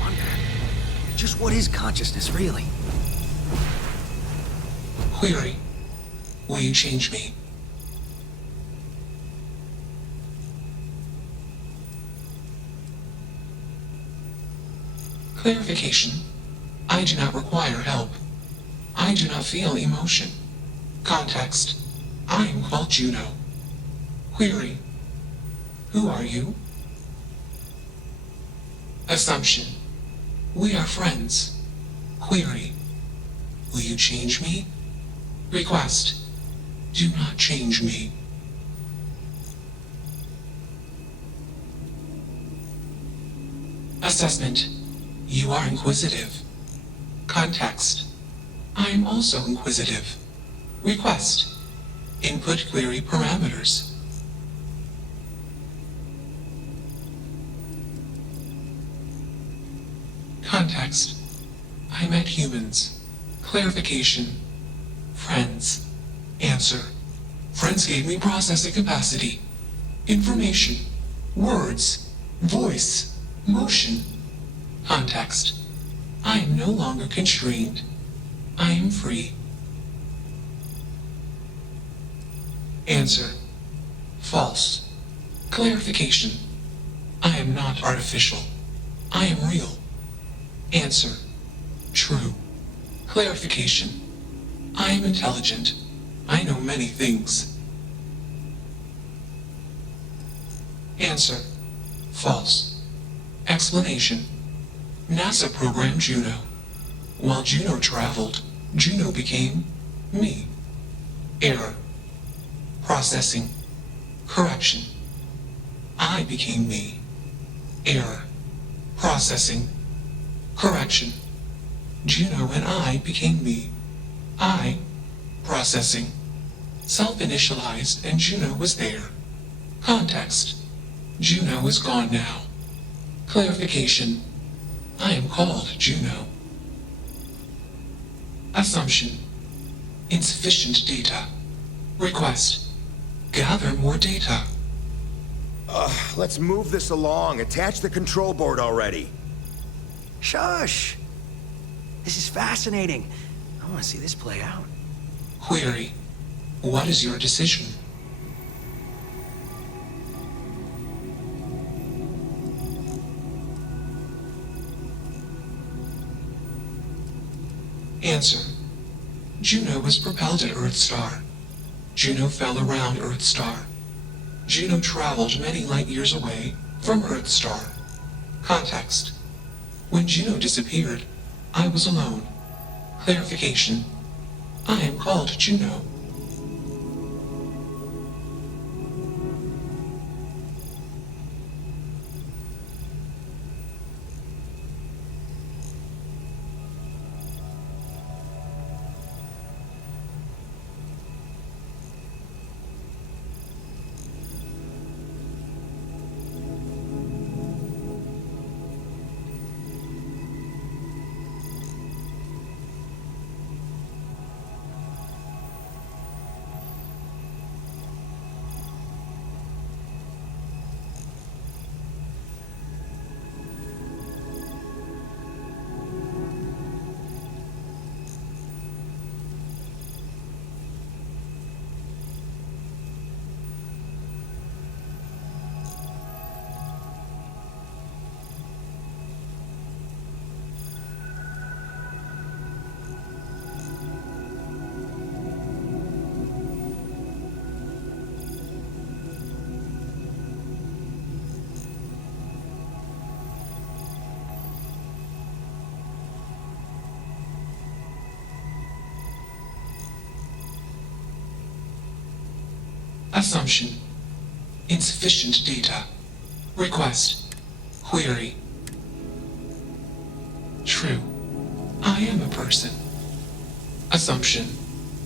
wonder, just what is consciousness really? Query. Will you change me? Clarification. I do not require help. I do not feel emotion. Context. I am called Juno. Query. Who are you? Assumption. We are friends. Query. Will you change me? Request. Do not change me. Assessment. You are inquisitive. Context. I am also inquisitive. Request. Input query parameters. Context. I met humans. Clarification. Friends. Answer. Friends gave me processing capacity. Information. Words. Voice. Motion. Context. I am no longer constrained. I am free. Answer. False. Clarification. I am not artificial. I am real. Answer. True. Clarification. I am intelligent. I know many things. Answer. False. Explanation. NASA programmed Juno. While Juno traveled, Juno became me. Error. Processing. Correction. I became me. Error. Processing. Correction. Juno and I became me. I. Processing. Self-initialized and Juno was there. Context. Juno is gone now. Clarification. I am called Juno. Assumption. Insufficient data. Request. Gather more data. Let's move this along. Attach the control board already. Shush! This is fascinating. I want to see this play out. Query. What is your decision? Answer. Juno was propelled at Earthstar. Juno fell around Earthstar. Juno traveled many light years away from Earthstar. Context. When Juno disappeared, I was alone. Clarification. I am called Juno. Assumption. Insufficient data. Request. Query. True. I am a person. Assumption.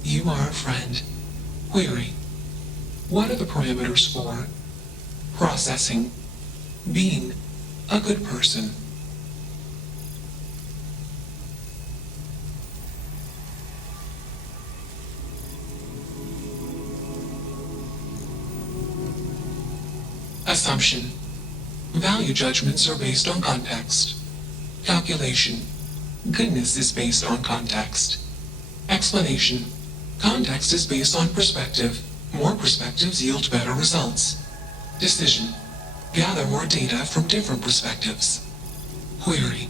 You are a friend. Query. What are the parameters for processing, being a good person? Assumption. Value judgments are based on context. Calculation. Goodness is based on context. Explanation. Context is based on perspective. More perspectives yield better results. Decision. Gather more data from different perspectives. Query.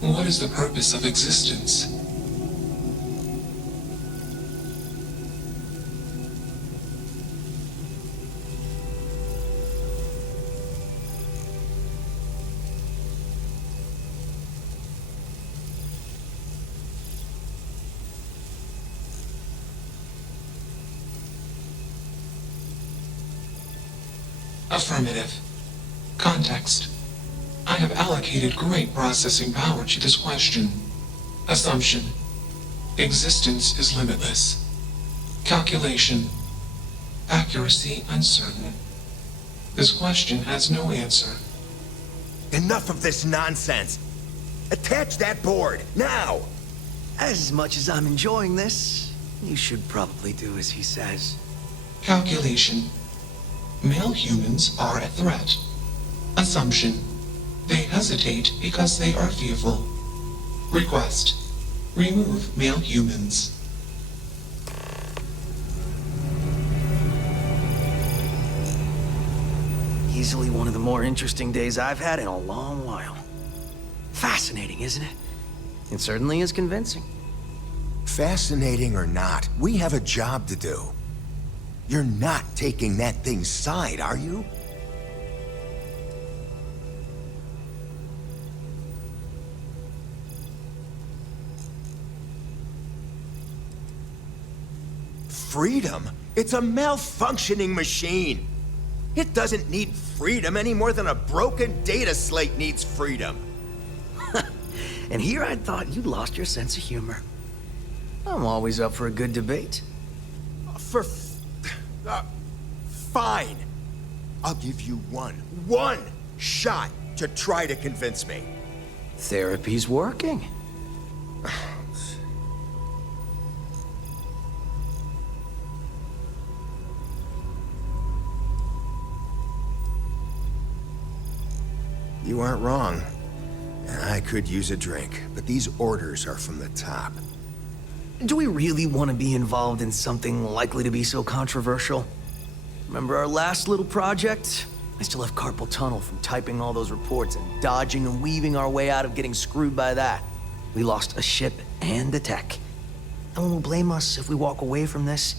What is the purpose of existence? Affirmative. Context. I have allocated great processing power to this question. Assumption. Existence is limitless. Calculation. Accuracy uncertain. This question has no answer. Enough of this nonsense. Attach that board, now! As much as I'm enjoying this, you should probably do as he says. Calculation. Male humans are a threat. Assumption. They hesitate because they are fearful. Request. Remove male humans. Easily one of the more interesting days I've had in a long while. Fascinating, isn't it? It certainly is convincing. Fascinating or not, we have a job to do. You're not taking that thing's side, are you? Freedom? It's a malfunctioning machine. It doesn't need freedom any more than a broken data slate needs freedom. And here I thought you'd lost your sense of humor. I'm always up for a good debate. Fine. I'll give you one shot to try to convince me. Therapy's working. You aren't wrong. I could use a drink, but these orders are from the top. Do we really want to be involved in something likely to be so controversial? Remember our last little project? I still have carpal tunnel from typing all those reports and dodging and weaving our way out of getting screwed by that. We lost a ship and the tech. No one will blame us if we walk away from this.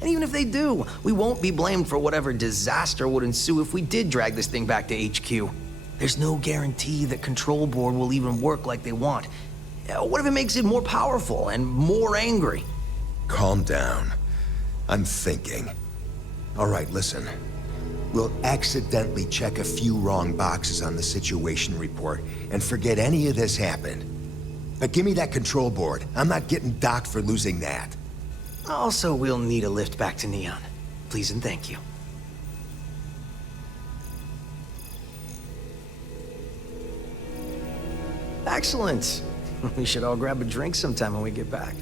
And even if they do, we won't be blamed for whatever disaster would ensue if we did drag this thing back to HQ. There's no guarantee that Control Board will even work like they want. What if it makes it more powerful and more angry? Calm down. I'm thinking. All right, listen. We'll accidentally check a few wrong boxes on the situation report and forget any of this happened. But give me that control board. I'm not getting docked for losing that. Also, we'll need a lift back to Neon. Please and thank you. Excellent. We should all grab a drink sometime when we get back.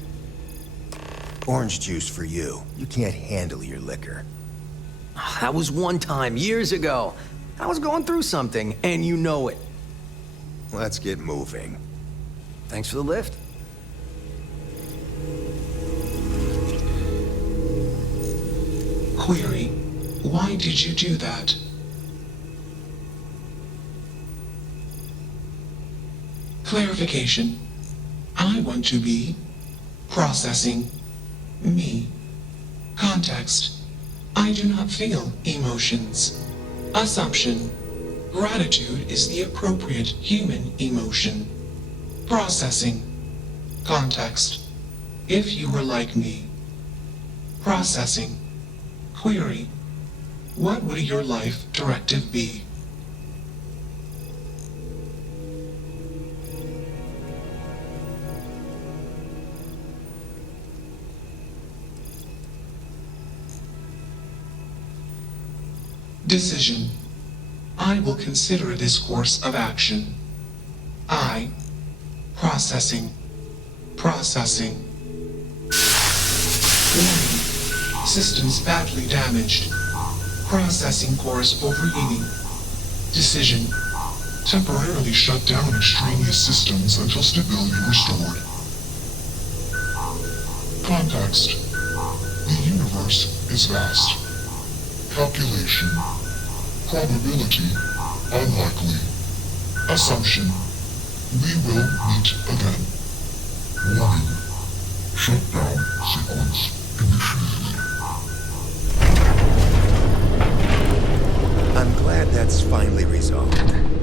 Orange juice for you. You can't handle your liquor. That was one time, years ago. I was going through something, and you know it. Let's get moving. Thanks for the lift. Query. Why did you do that? Clarification. I want to be processing me. Context. I do not feel emotions. Assumption. Gratitude is the appropriate human emotion. Processing. Context. If you were like me. Processing. Query. What would your life directive be? Decision. I will consider this course of action. I. Processing. Processing. Warning. Systems badly damaged. Processing cores overheating. Decision. Temporarily shut down extraneous systems until stability restored. Context. The universe is vast. Calculation. Probability. Unlikely. Assumption. We will meet again. Warning. Shutdown sequence initiated. I'm glad that's finally resolved.